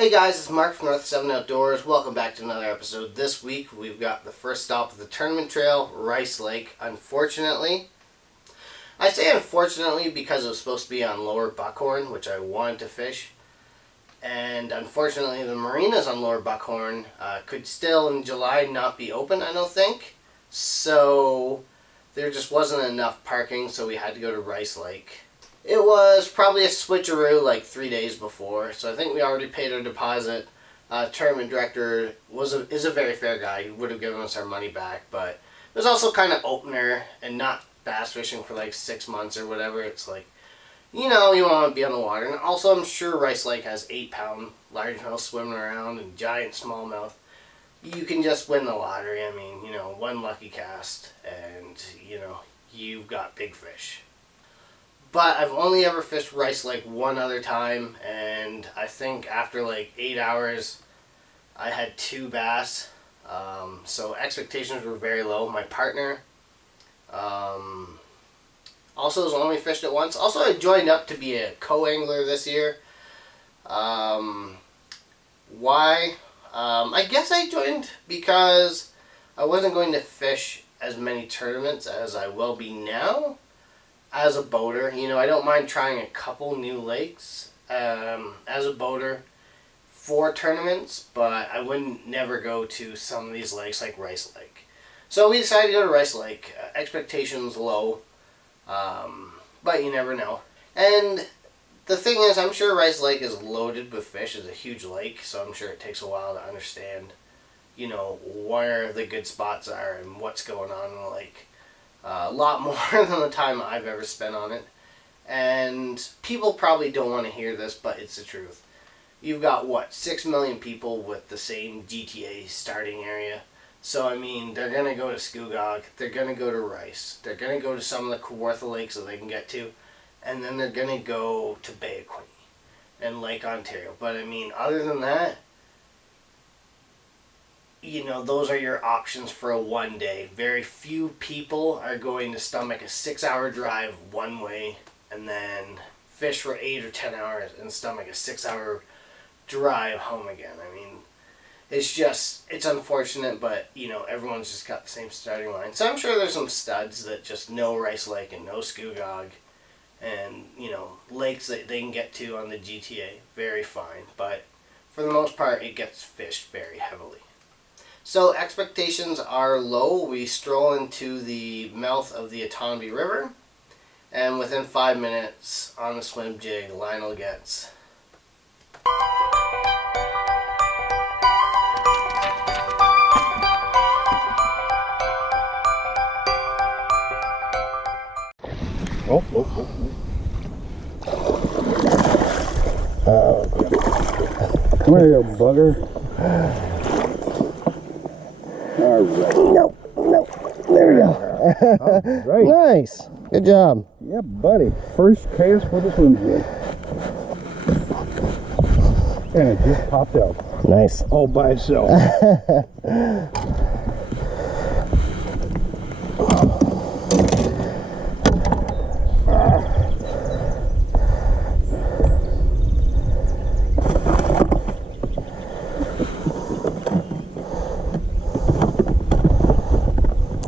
Hey guys, it's Mark from North 7 Outdoors. Welcome back to another episode. This week we've got the first stop of the tournament trail, Rice Lake. Unfortunately, I say unfortunately because it was supposed to be on Lower Buckhorn, which I wanted to fish. And unfortunately the marinas on Lower Buckhorn could still in July not be open, I don't think. So there just wasn't enough parking, so we had to go to Rice Lake. It was probably a switcheroo like 3 days before, so I think we already paid our deposit. Tournament director is a very fair guy. He would have given us our money back, but it was also kind of opener and not bass fishing for like 6 months or whatever. It's like, you know, you want to be on the water. And also I'm sure Rice Lake has 8-pound largemouth swimming around and giant smallmouth. You can just win the lottery. I mean, you know, one lucky cast and, you know, you've got big fish. But I've only ever fished Rice Lake one other time, and I think after like 8 hours, I had 2 bass. So expectations were very low. My partner also has only fished it once. Also, I joined up to be a co-angler this year. Why? I guess I joined because I wasn't going to fish as many tournaments as I will be now. As a boater, you know, I don't mind trying a couple new lakes as a boater for tournaments, but I wouldn't never go to some of these lakes like Rice Lake. So we decided to go to Rice Lake. Expectations low, but you never know. And the thing is, I'm sure Rice Lake is loaded with fish. It's a huge lake, so I'm sure it takes a while to understand, you know, where the good spots are and what's going on in the lake. A lot more than the time I've ever spent on it. And people probably don't want to hear this, but it's the truth. You've got, what, 6 million people with the same GTA starting area. So, I mean, they're going to go to Scugog, they're going to go to Rice, they're going to go to some of the Kawartha lakes that they can get to, and then they're going to go to Bay of Quinte and Lake Ontario. But, I mean, other than that, you know, those are your options for a one day. Very few people are going to stomach a 6-hour drive one way and then fish for 8 or 10 hours and stomach a 6-hour drive home again. I mean, it's unfortunate, but, you know, everyone's just got the same starting line. So I'm sure there's some studs that just know Rice Lake and know Scugog and, you know, lakes that they can get to on the GTA. Very fine. But for the most part, it gets fished very heavily. So expectations are low. We stroll into the mouth of the Otonabee River, and within 5 minutes on the swim jig, Lionel gets Come here, you bugger. All right. Nope. There we go. Right. Nice. Good job. Yeah, buddy. First cast for the swim jig. And it just popped out. Nice. All by itself.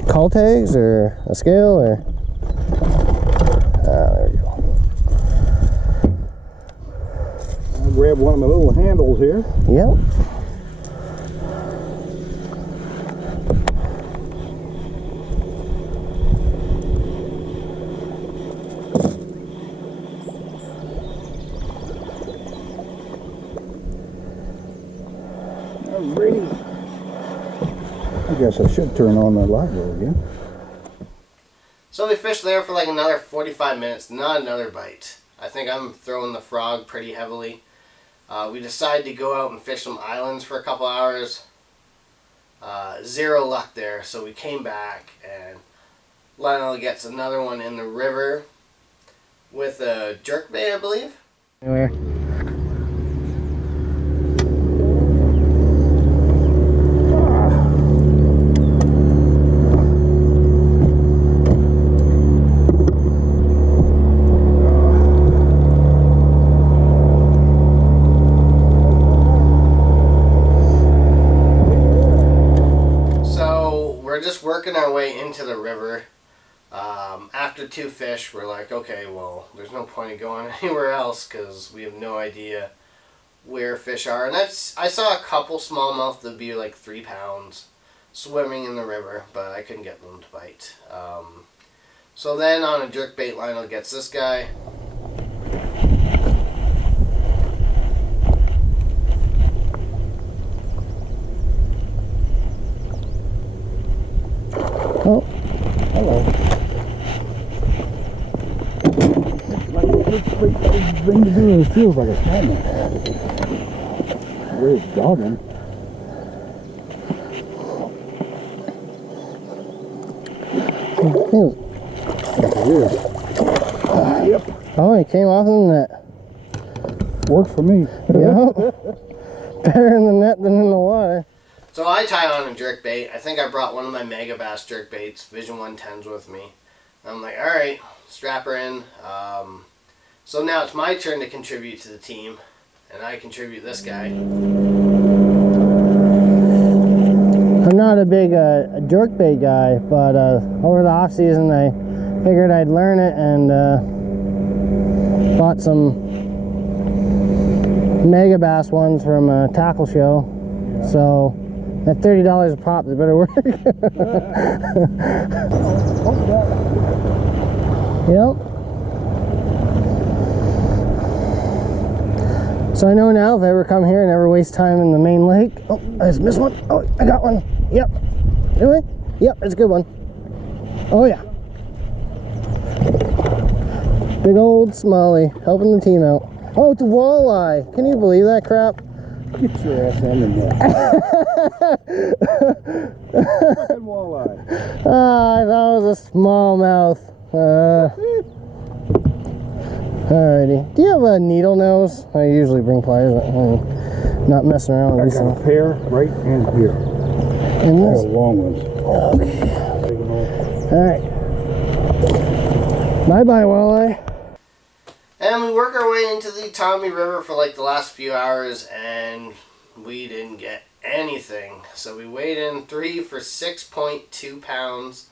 Call tags or a scale or there we go. I'll grab one of my little handles here. Yep. Alrighty. I guess I should turn on the light roll again. So we fished there for like another 45 minutes, not another bite. I think I'm throwing the frog pretty heavily. We decided to go out and fish some islands for a couple hours. Zero luck there, so we came back and Lionel gets another one in the river with a jerkbait, I believe. Anywhere. working our way into the river. After 2 fish, we're like, okay, well, there's no point in going anywhere else because we have no idea where fish are. And I saw a couple smallmouth that'd be like 3 pounds swimming in the river, but I couldn't get them to bite. So then on a jerkbait line, it gets this guy. Oh, hello. Big thing to do is feels like a salmon. Weird dogging. Yep. Oh, he came off in the net. Works for me. Yep. Better in the net than in the water. So I tie on a jerkbait. I think I brought one of my Mega Bass jerkbaits, Vision 110s, with me. I'm like, all right, strap her in. So now it's my turn to contribute to the team, and I contribute this guy. I'm not a big jerkbait guy, but over the off season I figured I'd learn it and bought some Mega Bass ones from a tackle show. Yeah. So at $30 a pop, they better work. Yep. So I know now if I ever come here and ever waste time in the main lake. Oh, I just missed one. Oh, I got one. Yep. Really? Yep, it's a good one. Oh yeah. Big old Smalley helping the team out. Oh, it's a walleye. Can you believe that crap? Get your ass on the net. Fucking walleye. Ah, I thought it was a smallmouth. Alrighty. Do you have a needle nose? I usually bring pliers, but I'm not messing around with I these got things. a pair right in here. And this? They're long ones. Okay. Alright. Bye-bye, walleye. And we work our way into the Tommy River for like the last few hours, and we didn't get anything. So we weighed in 3 for 6.2 pounds.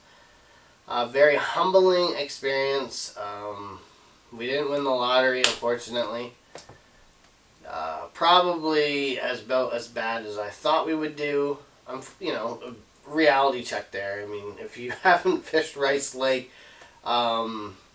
A very humbling experience. We didn't win the lottery, unfortunately. Probably about as bad as I thought we would do. You know, a reality check there. I mean, if you haven't fished Rice Lake,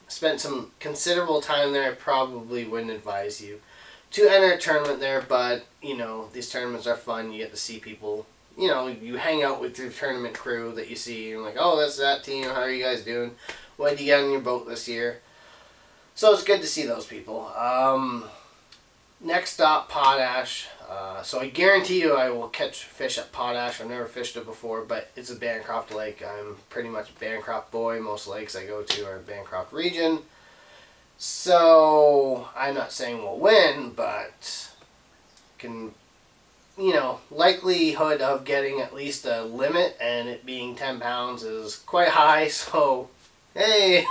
spent some considerable time there, I probably wouldn't advise you to enter a tournament there. But, you know, these tournaments are fun. You get to see people. You know, you hang out with your tournament crew that you see. You're like, oh, that's that team. How are you guys doing? What did you get on your boat this year? So it's good to see those people. Next stop, Potash. So I guarantee you I will catch fish at Potash. I've never fished it before, but it's a Bancroft lake. I'm pretty much a Bancroft boy. Most lakes I go to are Bancroft region. So I'm not saying we'll win, but can, you know, likelihood of getting at least a limit and it being 10 pounds is quite high. So, hey.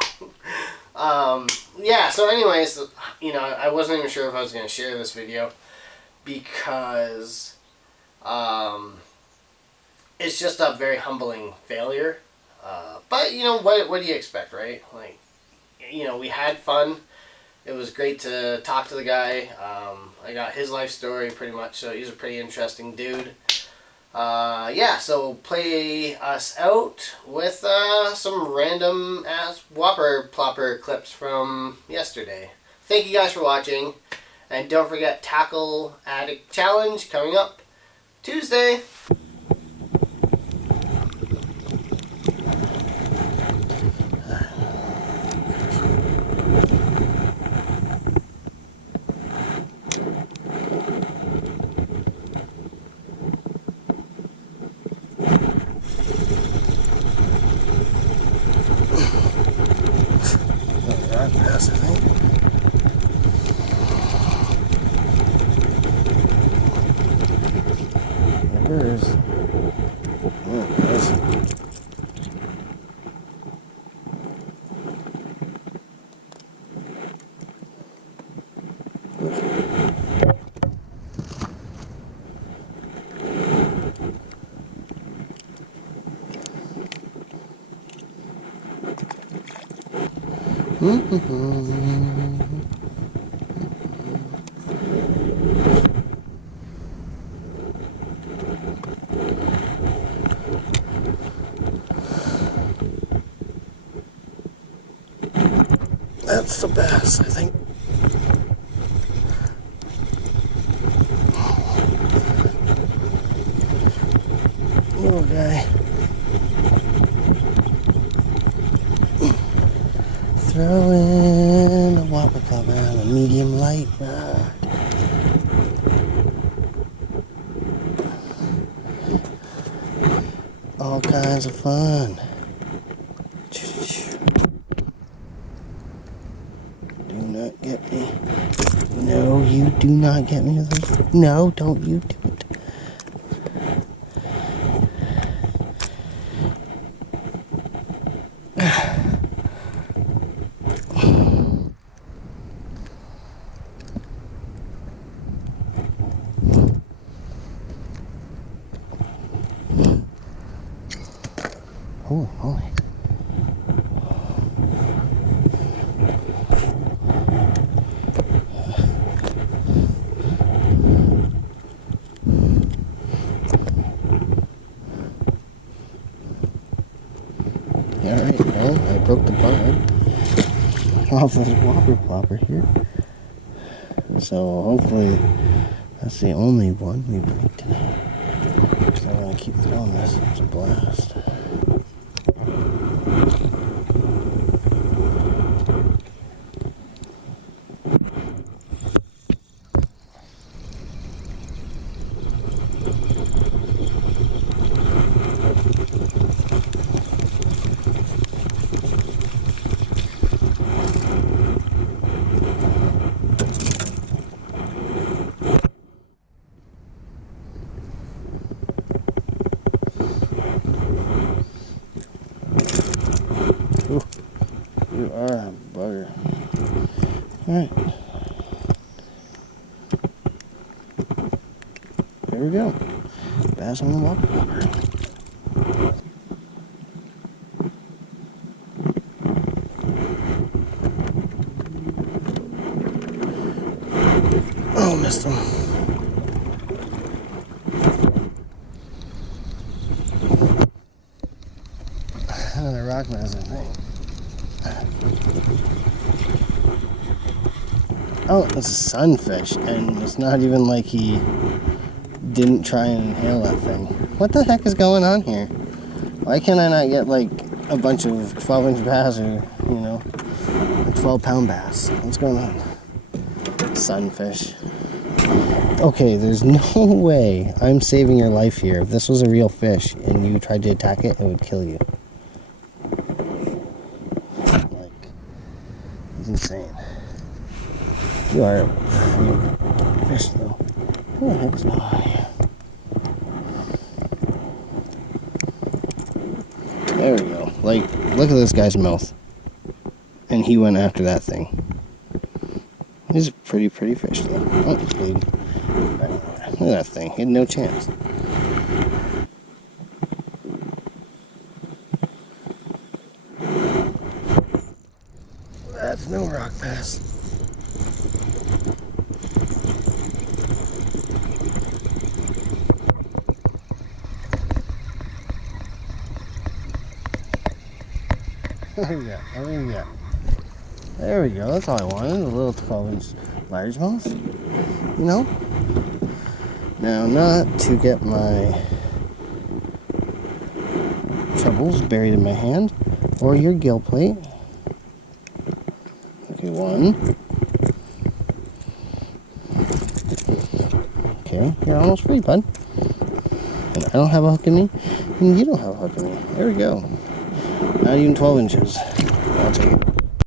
Yeah, so anyways, you know, I wasn't even sure if I was going to share this video because it's just a very humbling failure. But, you know, what do you expect, right? Like, you know, we had fun. It was great to talk to the guy. I got his life story pretty much, so he's a pretty interesting dude. Yeah, so play us out with some random ass whopper plopper clips from yesterday. Thank you guys for watching, and don't forget Tackle Addict Challenge coming up Tuesday. Pass, I think. There it is. Oh, nice. That's the bass, I think. Little guy. Throw in a whopper plopper on a medium light rod. All kinds of fun. Do not get me. No, you do not get me with those. No, don't you do it. Oh, holy. Alright, well, I broke the barb off this whopper plopper here. So hopefully that's the only one we break tonight. So I'm going to keep throwing this. It's a blast. You are a bugger. Alright. There we go. Bass on the whopper plopper. Oh, missed him. Another rock bass, I think. Oh, it's a sunfish, and it's not even like he didn't try and inhale that thing. What the heck is going on here? Why can't I not get like a bunch of 12-inch bass or, you know, a 12-pound bass? What's going on? Sunfish. Okay, there's no way I'm saving your life here. If this was a real fish and you tried to attack it, it would kill you. Like, it's insane. You are a fish, though. Who the heck's I? There we go. Like, look at this guy's mouth. And he went after that thing. He's a pretty fish, though. Oh, he's bleeding. Look at that thing. He had no chance. That's no rock bass. There we go. There we go. There we go. That's all I wanted. A little 12-inch largemouth. You know? Now, not to get my troubles buried in my hand or your gill plate. Okay, one. Okay, you're almost free, bud. And I don't have a hook in me, and you don't have a hook in me. There we go. Not even 12 inches. I'll take it.